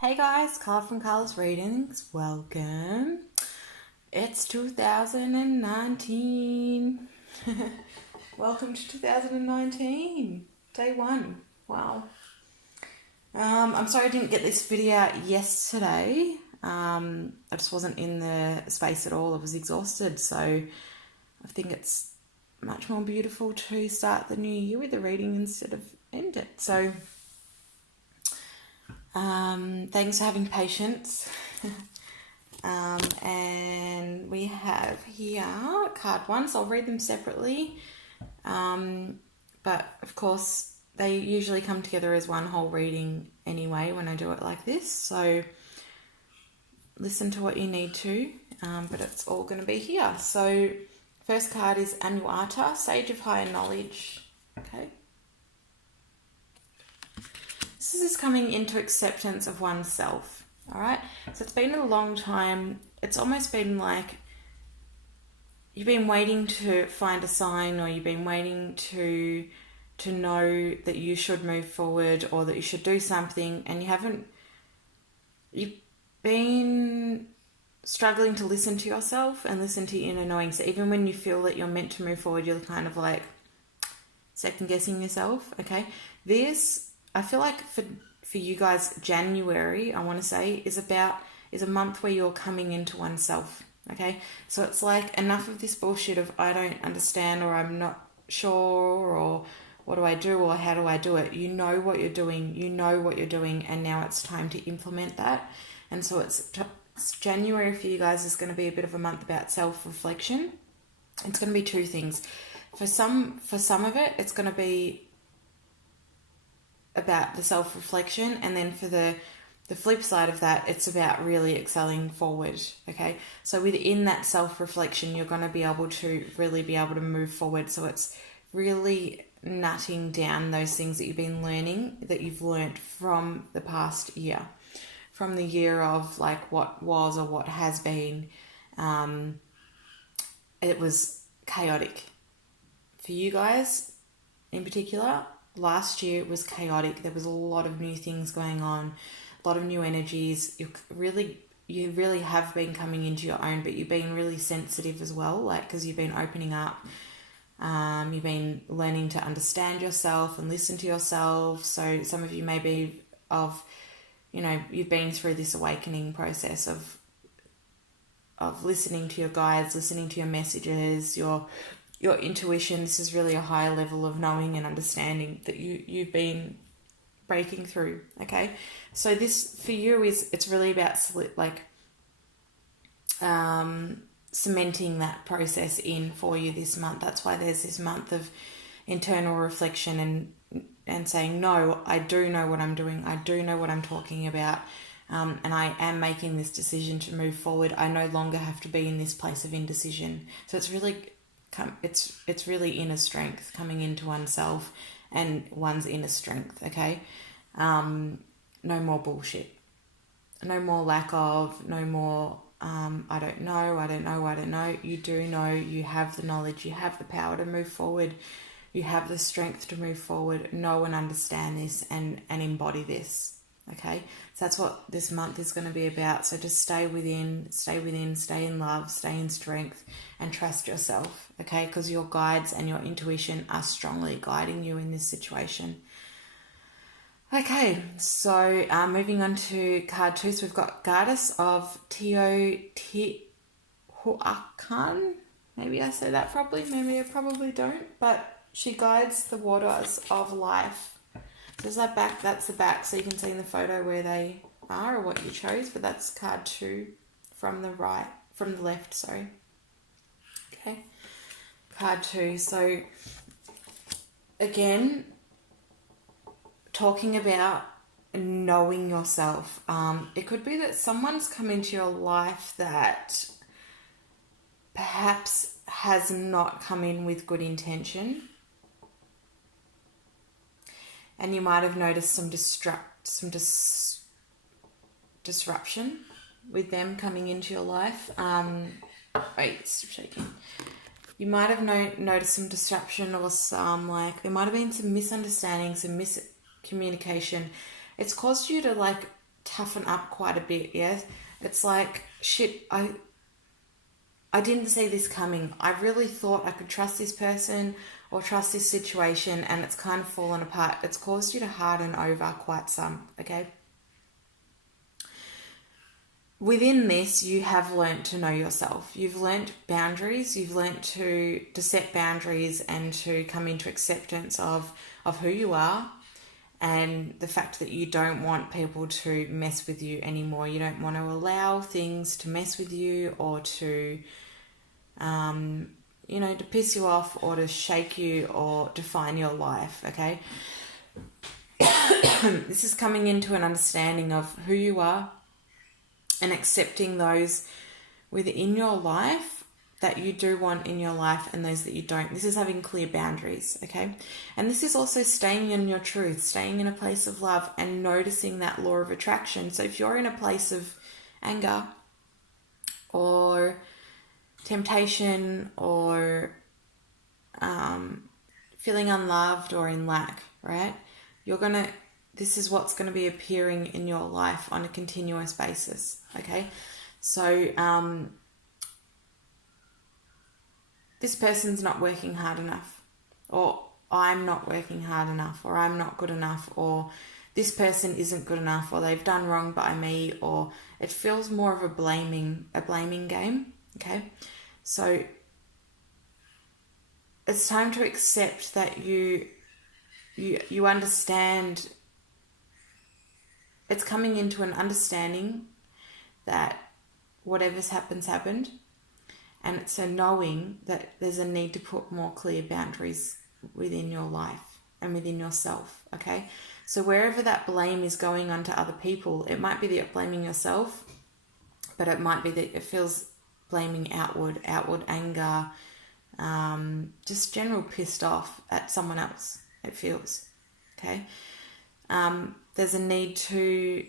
Hey guys, Carla from Carla's Readings. Welcome. It's 2019. Welcome to 2019. Day one. Wow. I'm sorry I didn't get this video out yesterday. I just wasn't in the space at all. I was exhausted. So I think it's much more beautiful to start the new year with a reading instead of end it. So thanks for having patience. And we have here card one, so I'll read them separately. But of course, they usually come together as one whole reading anyway when I do it like this. So listen to what you need to, but it's all going to be here. So first card is Anuata, Sage of Higher Knowledge. Okay. This is coming into acceptance of oneself, all right? So it's been a long time. It's almost been like you've been waiting to find a sign, or you've been waiting to know that you should move forward or that you should do something, and you've been struggling to listen to yourself and listen to your inner knowing. So even when you feel that you're meant to move forward, you're kind of like second guessing yourself, okay? I feel like for you guys, January, I want to say, is a month where you're coming into oneself, okay? So it's like enough of this bullshit of I don't understand, or I'm not sure, or what do I do, or how do I do it? You know what you're doing, and now it's time to implement that. And so it's January for you guys is going to be a bit of a month about self-reflection. It's going to be two things. For some of it, it's going to be about the self-reflection, and then for the flip side of that, it's about really excelling forward, okay? So within that self-reflection, you're going to be able to really be able to move forward. So it's really nutting down those things that you've been learning, that you've learned from the past year, from the year of like what was or what has been. It was chaotic for you guys in particular. Last year was chaotic. There was a lot of new things going on, a lot of new energies. You really have been coming into your own, but you've been really sensitive as well, like because you've been opening up. You've been learning to understand yourself and listen to yourself. So some of you may be you've been through this awakening process of listening to your guides, listening to your messages, your intuition. This is really a higher level of knowing and understanding that you've been breaking through, okay? So this, for you, it's really about cementing that process in for you this month. That's why there's this month of internal reflection and saying, no, I do know what I'm doing. I do know what I'm talking about. And I am making this decision to move forward. I no longer have to be in this place of indecision. So it's really inner strength coming into oneself and one's inner strength, okay? No more bullshit. No more lack of, no more, I don't know. You do know, you have the knowledge, you have the power to move forward, you have the strength to move forward, know and understand this and embody this. Okay, so that's what this month is going to be about. So just stay within, stay in love, stay in strength, and trust yourself, okay? Because your guides and your intuition are strongly guiding you in this situation. Okay, so moving on to card two. So we've got Goddess of Teotihuacan. Maybe I say that properly, maybe I probably don't, but she guides the waters of life. So there's that back, that's the back, so you can see in the photo where they are or what you chose, but that's card two from the left, sorry. Okay, card two. So again, talking about knowing yourself. It could be that someone's come into your life that perhaps has not come in with good intention. And you might have noticed some disruption with them coming into your life. It's shaking. You might have noticed some disruption, or there might have been some misunderstanding, some miscommunication. It's caused you to toughen up quite a bit. Yes, it's like, shit, I didn't see this coming. I really thought I could trust this person or trust this situation, and it's kind of fallen apart. It's caused you to harden over quite some, okay? Within this, you have learnt to know yourself. You've learnt boundaries. You've learnt to set boundaries and to come into acceptance of who you are, and the fact that you don't want people to mess with you anymore. You don't want to allow things to mess with you or to, to piss you off or to shake you or define your life, okay? This is coming into an understanding of who you are and accepting those within your life that you do want in your life and those that you don't. This is having clear boundaries, okay? And this is also staying in your truth, staying in a place of love and noticing that law of attraction. So if you're in a place of anger or temptation or feeling unloved or in lack, right? This is what's going to be appearing in your life on a continuous basis, okay? So, this person's not working hard enough, or I'm not working hard enough, or I'm not good enough, or this person isn't good enough, or they've done wrong by me, or it feels more of a blaming game, okay? So it's time to accept that you understand. It's coming into an understanding that whatever's happened. And it's a knowing that there's a need to put more clear boundaries within your life and within yourself, okay? So wherever that blame is going on to other people, it might be that you're blaming yourself, but it might be that it feels blaming outward anger, just general pissed off at someone else, it feels, okay? There's a need to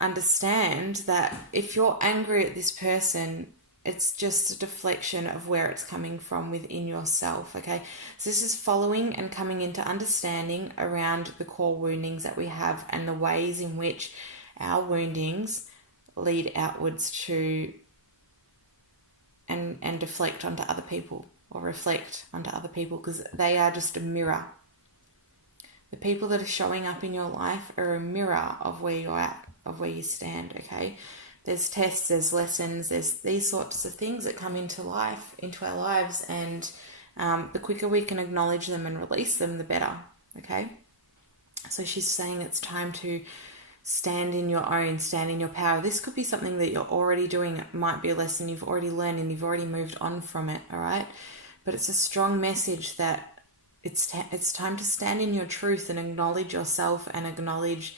understand that if you're angry at this person, it's just a deflection of where it's coming from within yourself, okay? So this is following and coming into understanding around the core woundings that we have and the ways in which our woundings lead outwards to and deflect onto other people or reflect onto other people, because they are just a mirror. The people that are showing up in your life are a mirror of where you're at, of where you stand, okay? There's tests, there's lessons, there's these sorts of things that come into our lives, and the quicker we can acknowledge them and release them, the better, okay? So she's saying it's time to stand in your power. This could be something that you're already doing. It might be a lesson you've already learned and you've already moved on from it, all right? But it's a strong message that it's time to stand in your truth and acknowledge yourself and acknowledge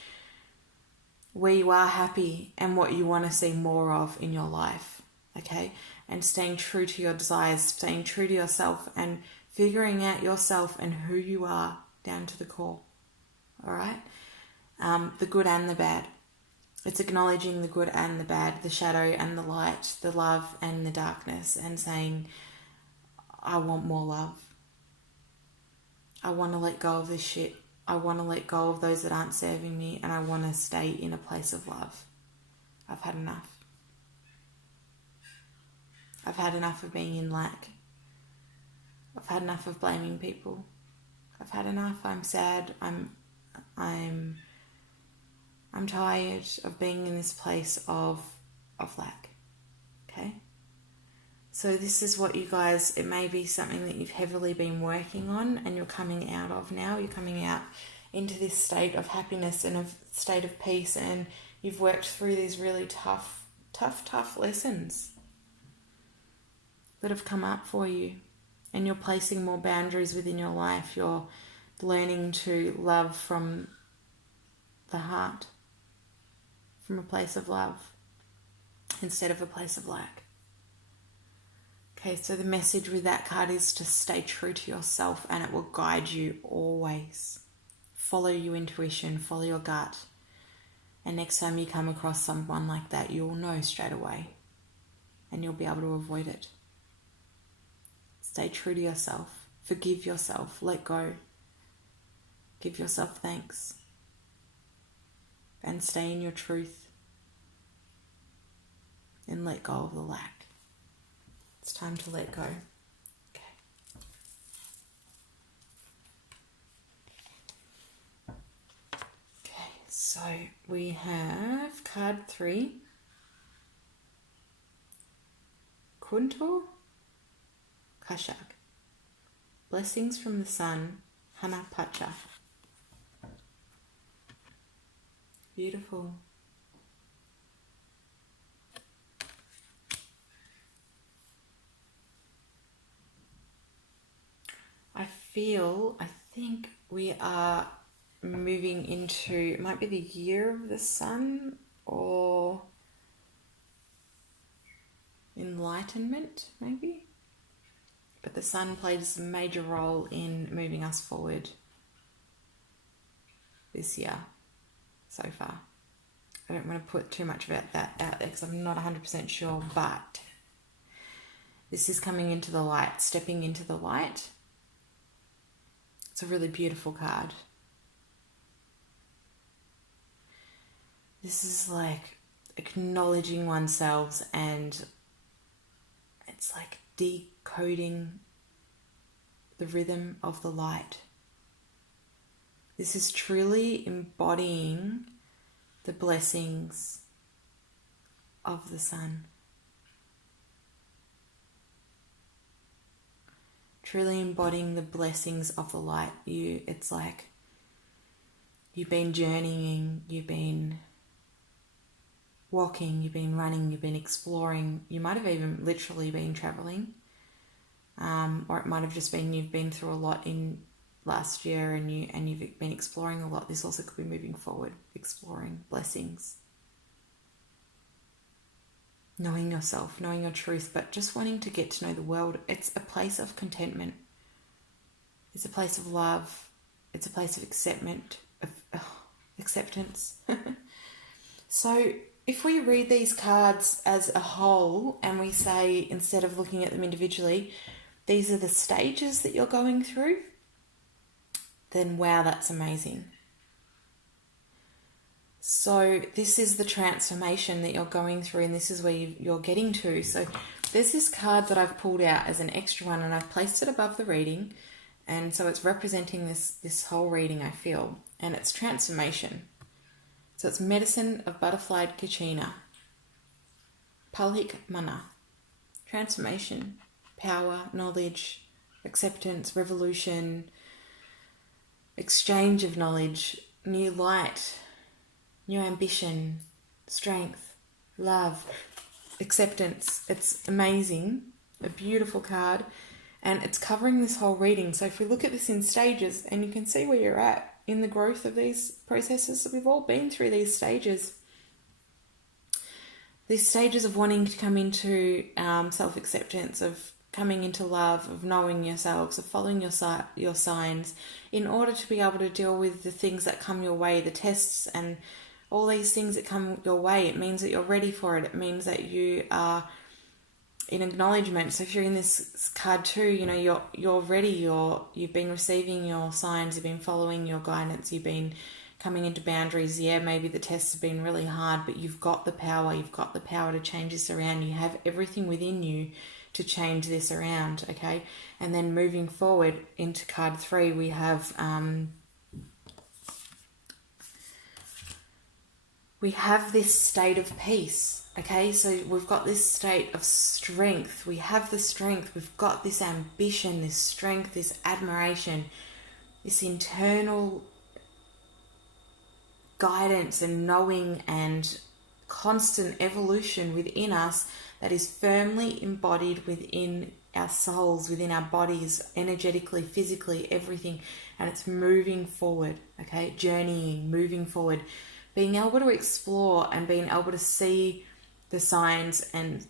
where you are happy and what you want to see more of in your life, okay? And staying true to your desires, staying true to yourself and figuring out yourself and who you are down to the core, all right? The good and the bad. It's acknowledging the good and the bad, the shadow and the light, the love and the darkness, and saying, I want more love. I want to let go of this shit. I want to let go of those that aren't serving me, and I want to stay in a place of love. I've had enough. I've had enough of being in lack. I've had enough of blaming people. I've had enough. I'm sad. I'm tired of being in this place of lack. Okay? So this is what you guys, it may be something that you've heavily been working on and you're coming out of now. You're coming out into this state of happiness and a state of peace, and you've worked through these really tough lessons that have come up for you, and you're placing more boundaries within your life. You're learning to love from the heart, from a place of love instead of a place of lack. Okay, so the message with that card is to stay true to yourself, and it will guide you always. Follow your intuition, follow your gut. And next time you come across someone like that, you'll know straight away and you'll be able to avoid it. Stay true to yourself. Forgive yourself. Let go. Give yourself thanks. And stay in your truth. and let go of the lack. It's time to let go. Okay. Okay, so we have card 3. Kuntur Kashag. Blessings from the sun, Hana Pacha. Beautiful. I think we are moving into, it might be the year of the sun or enlightenment, maybe. But the sun plays a major role in moving us forward this year so far. I don't want to put too much about that out there because I'm not 100% sure, but this is coming into the light, stepping into the light. It's a really beautiful card. This is like acknowledging oneself, and it's like decoding the rhythm of the light. This is truly embodying the blessings of the sun. Truly embodying the blessings of the light. It's like you've been journeying, you've been walking, you've been running, you've been exploring. You might have even literally been traveling, or it might have just been you've been through a lot in last year and you've been exploring a lot. This also could be moving forward, exploring blessings, knowing yourself, knowing your truth, but just wanting to get to know the world. It's a place of contentment. It's a place of love. It's a place of acceptance. So if we read these cards as a whole and we say, instead of looking at them individually, these are the stages that you're going through, then wow, that's amazing. So this is the transformation that you're going through, and this is where you're getting to. So there's this card that I've pulled out as an extra one, and I've placed it above the reading, and so it's representing this whole reading, I feel, and it's transformation. So it's Medicine of Butterflied Kachina. Palhik Mana. Transformation, power, knowledge, acceptance, revolution, exchange of knowledge, new light, new ambition, strength, love, acceptance. It's amazing, a beautiful card, and it's covering this whole reading. So if we look at this in stages, and you can see where you're at in the growth of these processes, so we've all been through these stages of wanting to come into self-acceptance, of coming into love, of knowing yourselves, of following your signs, in order to be able to deal with the things that come your way, the tests and all these things that come your way. It means that you're ready for it. It means that you are in acknowledgement. So if you're in this card too, you're ready. You've been receiving your signs. You've been following your guidance. You've been coming into boundaries. Yeah, maybe the tests have been really hard, but you've got the power. You've got the power to change this around. You have everything within you to change this around. Okay, and then moving forward into card 3, we have this state of peace. Okay, so we've got this state of strength. We have the strength. We've got this ambition, this strength, this admiration, this internal guidance and knowing and constant evolution within us that is firmly embodied within our souls, within our bodies, energetically, physically, everything. And it's moving forward, okay? Journeying, moving forward. Being able to explore and being able to see the signs and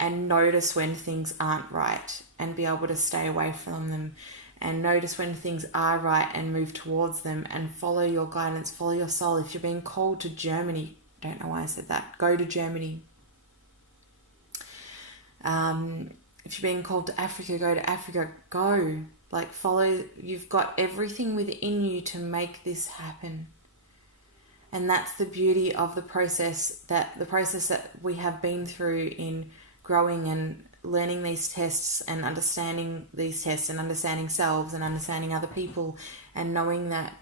notice when things aren't right, and be able to stay away from them, and notice when things are right and move towards them, and follow your guidance, follow your soul. If you're being called to Germany, I don't know why I said that, go to Germany. If you're being called to Africa, go to Africa. Go, follow. You've got everything within you to make this happen. And that's the beauty of the process that we have been through in growing and learning these tests and understanding these tests and understanding selves and understanding other people, and knowing that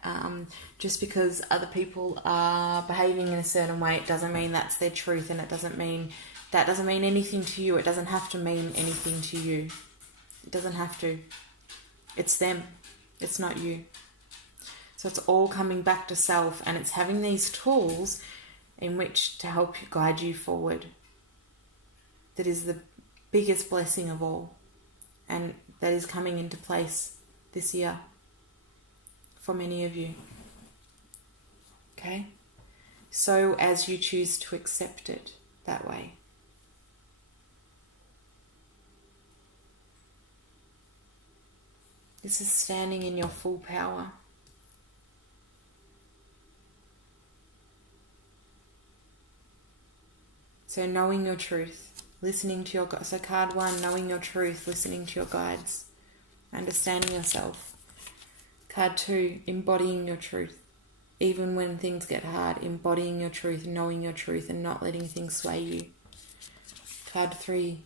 just because other people are behaving in a certain way, it doesn't mean that's their truth, and that doesn't mean anything to you. It doesn't have to mean anything to you. It doesn't have to. It's them. It's not you. So it's all coming back to self, and it's having these tools in which to help you, guide you forward. That is the biggest blessing of all, and that is coming into place this year for many of you. Okay? So as you choose to accept it that way. This is standing in your full power. So knowing your truth, listening to your... So card 1, knowing your truth, listening to your guides, understanding yourself. Card 2, embodying your truth. Even when things get hard, embodying your truth, knowing your truth, and not letting things sway you. Card 3,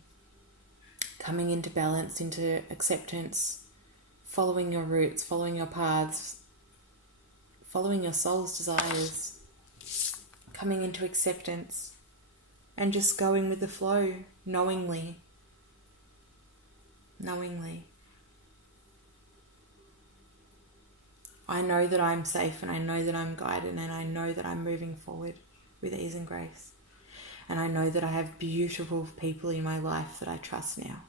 coming into balance, into acceptance, following your roots, following your paths, following your soul's desires, coming into acceptance, and just going with the flow, knowingly. I know that I'm safe, and I know that I'm guided, and I know that I'm moving forward with ease and grace. And I know that I have beautiful people in my life that I trust now.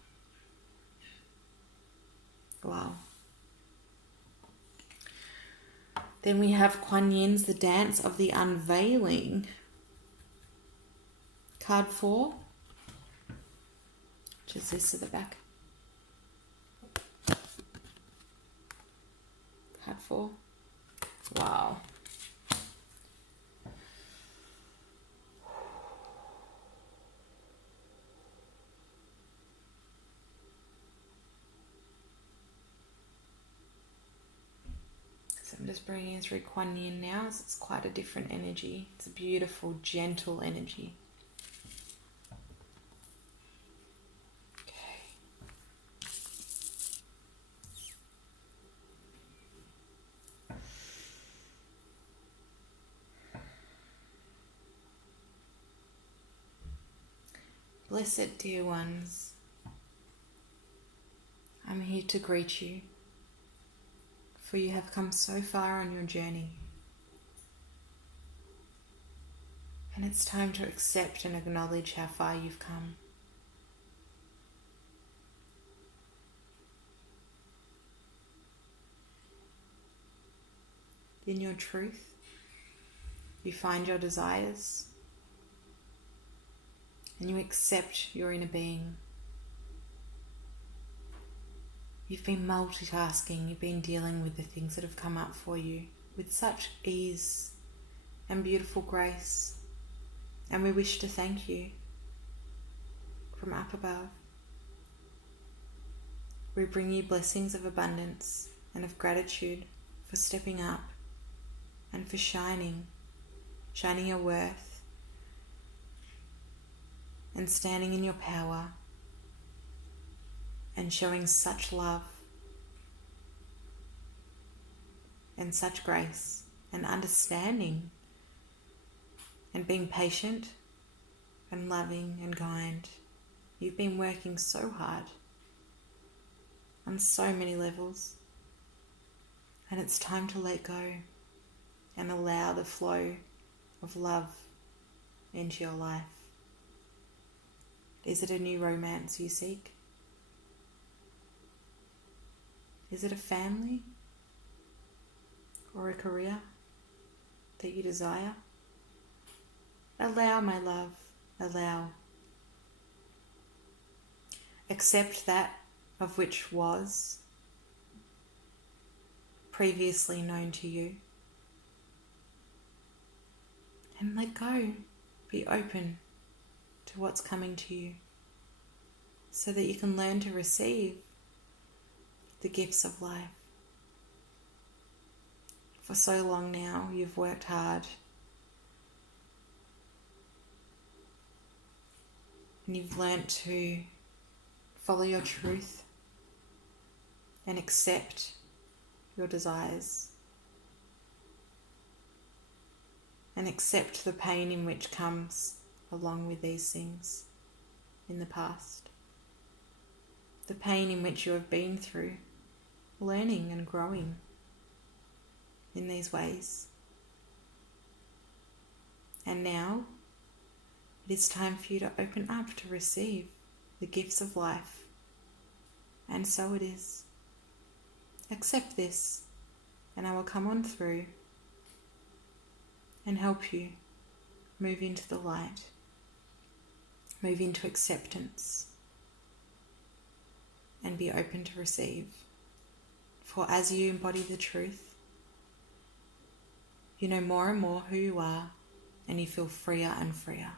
Wow. Then we have Kuan Yin's The Dance of the Unveiling. Card 4, which is this at the back. Card 4. Wow. So I'm just bringing it through Kuan Yin now. So it's quite a different energy. It's a beautiful, gentle energy. Blessed dear ones, I'm here to greet you, for you have come so far on your journey. And it's time to accept and acknowledge how far you've come. In your truth, you find your desires, and you accept your inner being. You've been multitasking, you've been dealing with the things that have come up for you with such ease and beautiful grace. And we wish to thank you from up above. We bring you blessings of abundance and of gratitude for stepping up and for shining your worth, and standing in your power and showing such love and such grace and understanding and being patient and loving and kind. You've been working so hard on so many levels, and it's time to let go and allow the flow of love into your life. Is it a new romance you seek? Is it a family or a career that you desire? Allow, my love, allow. Accept that of which was previously known to you. And let go. Be open to what's coming to you, so that you can learn to receive the gifts of life. For so long now, you've worked hard And you've learnt to follow your truth and accept your desires and accept the pain in which comes along with these things in the past. The pain in which you have been through, learning and growing in these ways. And now it is time for you to open up to receive the gifts of life. And so it is. Accept this, and I will come on through and help you move into the light, move into acceptance, and be open to receive. For as you embody the truth, you know more and more who you are, and you feel freer and freer,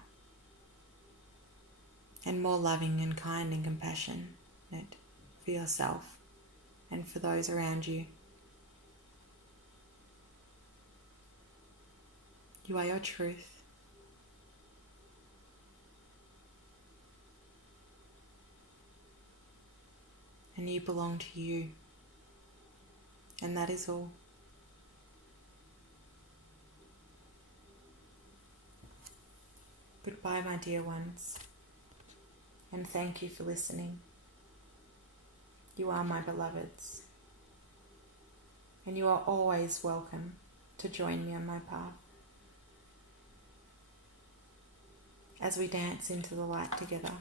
and more loving and kind and compassionate for yourself and for those around you. You are your truth. And you belong to you. And that is all. Goodbye, my dear ones. And thank you for listening. You are my beloveds. And you are always welcome to join me on my path as we dance into the light together.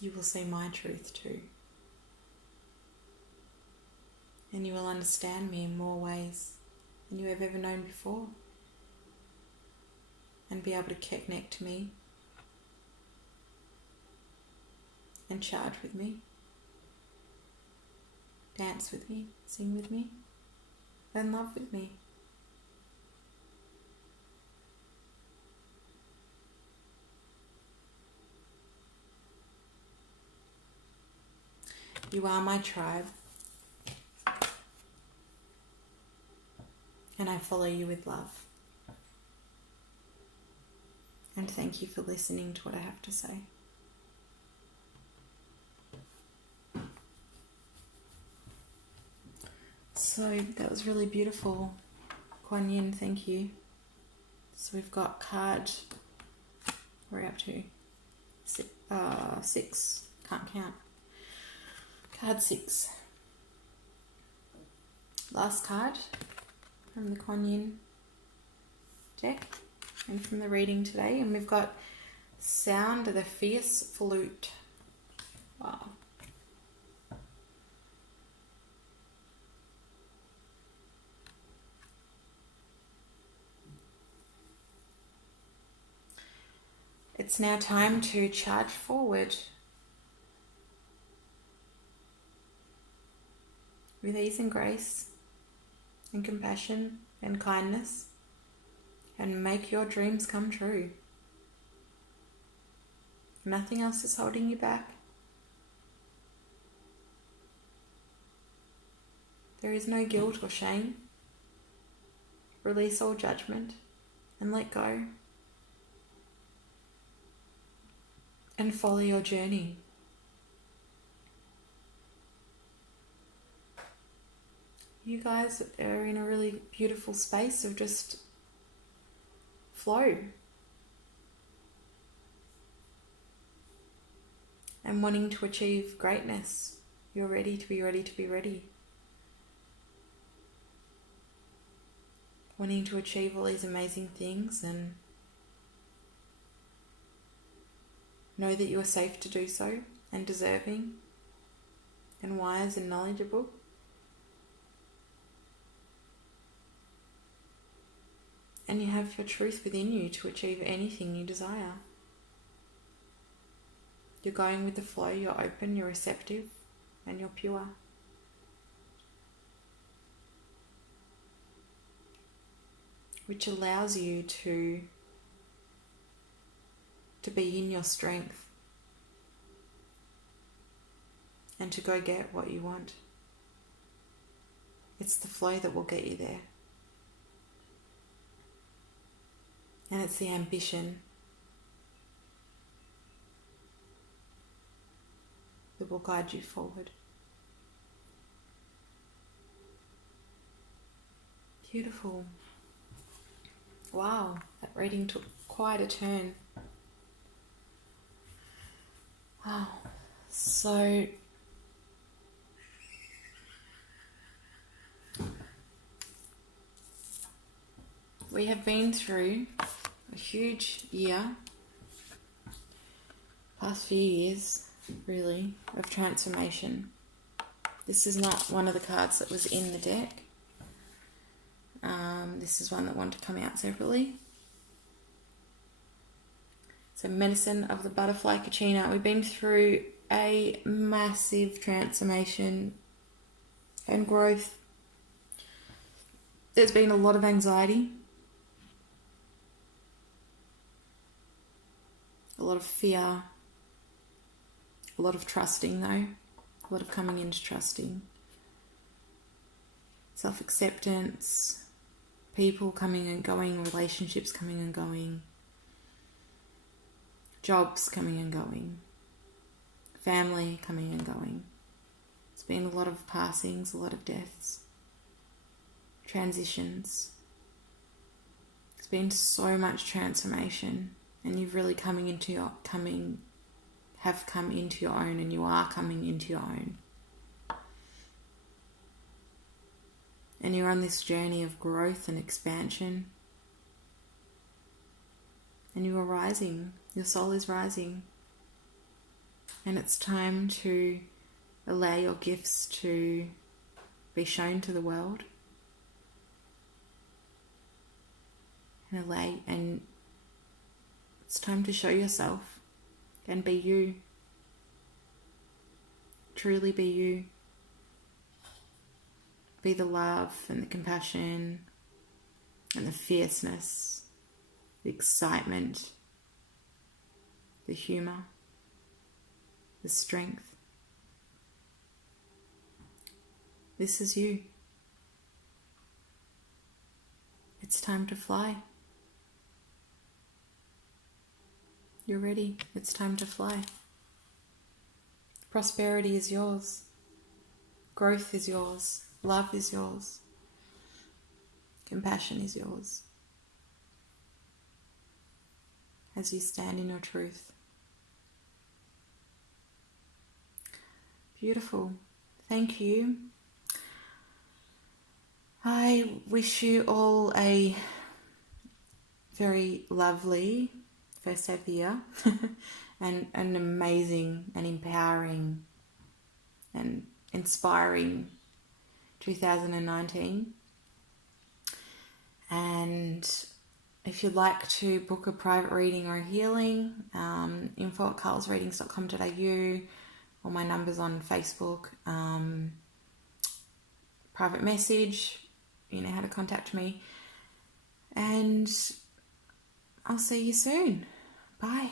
You will see my truth too. And you will understand me in more ways than you have ever known before. And be able to connect to me and charge with me, dance with me, sing with me, and love with me. You are my tribe, and I follow you with love. And thank you for listening to what I have to say. So that was really beautiful, Kuan Yin, thank you. So we've got card, where are we up to? 6, can't count. Card 6. Last card from the Kuan Yin deck and from the reading today. And we've got Sound of the Fierce Flute. Wow. It's now time to charge forward with ease and grace and compassion and kindness, and make your dreams come true. Nothing else is holding you back. There is no guilt or shame. Release all judgment and let go. And follow your journey. You guys are in a really beautiful space of just flow. And wanting to achieve greatness. You're ready to be ready to be ready. Wanting to achieve all these amazing things and know that you are safe to do so and deserving and wise and knowledgeable. And you have your truth within you to achieve anything you desire. You're going with the flow, you're open, you're receptive, and you're pure. Which allows you to be in your strength and to go get what you want. It's the flow that will get you there. And it's the ambition that will guide you forward. Beautiful. Wow, that reading took quite a turn. Wow. So we have been through a huge year, past few years, really, of transformation. This is not one of the cards that was in the deck. This is one that wanted to come out separately. So Medicine of the Butterfly Kachina. We've been through a massive transformation and growth. There's been a lot of anxiety, a lot of fear, a lot of trusting though, a lot of coming into trusting, self-acceptance, people coming and going, relationships coming and going, jobs coming and going, family coming and going. It's been a lot of passings, a lot of deaths, transitions. It's been so much transformation, and you've really have come into your own, and you are coming into your own. And you're on this journey of growth and expansion. And you are rising. Your soul is rising. And it's time to allow your gifts to be shown to the world. And it's time to show yourself and be you. Truly be you. Be the love and the compassion and the fierceness, the excitement, the humour, the strength. This is you. It's time to fly. You're ready. It's time to fly. Prosperity is yours. Growth is yours. Love is yours. Compassion is yours. As you stand in your truth. Beautiful. Thank you. I wish you all a very lovely first day of the year and an amazing and empowering and inspiring 2019. And if you'd like to book a private reading or a healing, info@carlsreadings.com.au, or my number's on Facebook, private message, you know how to contact me. And I'll see you soon. Bye.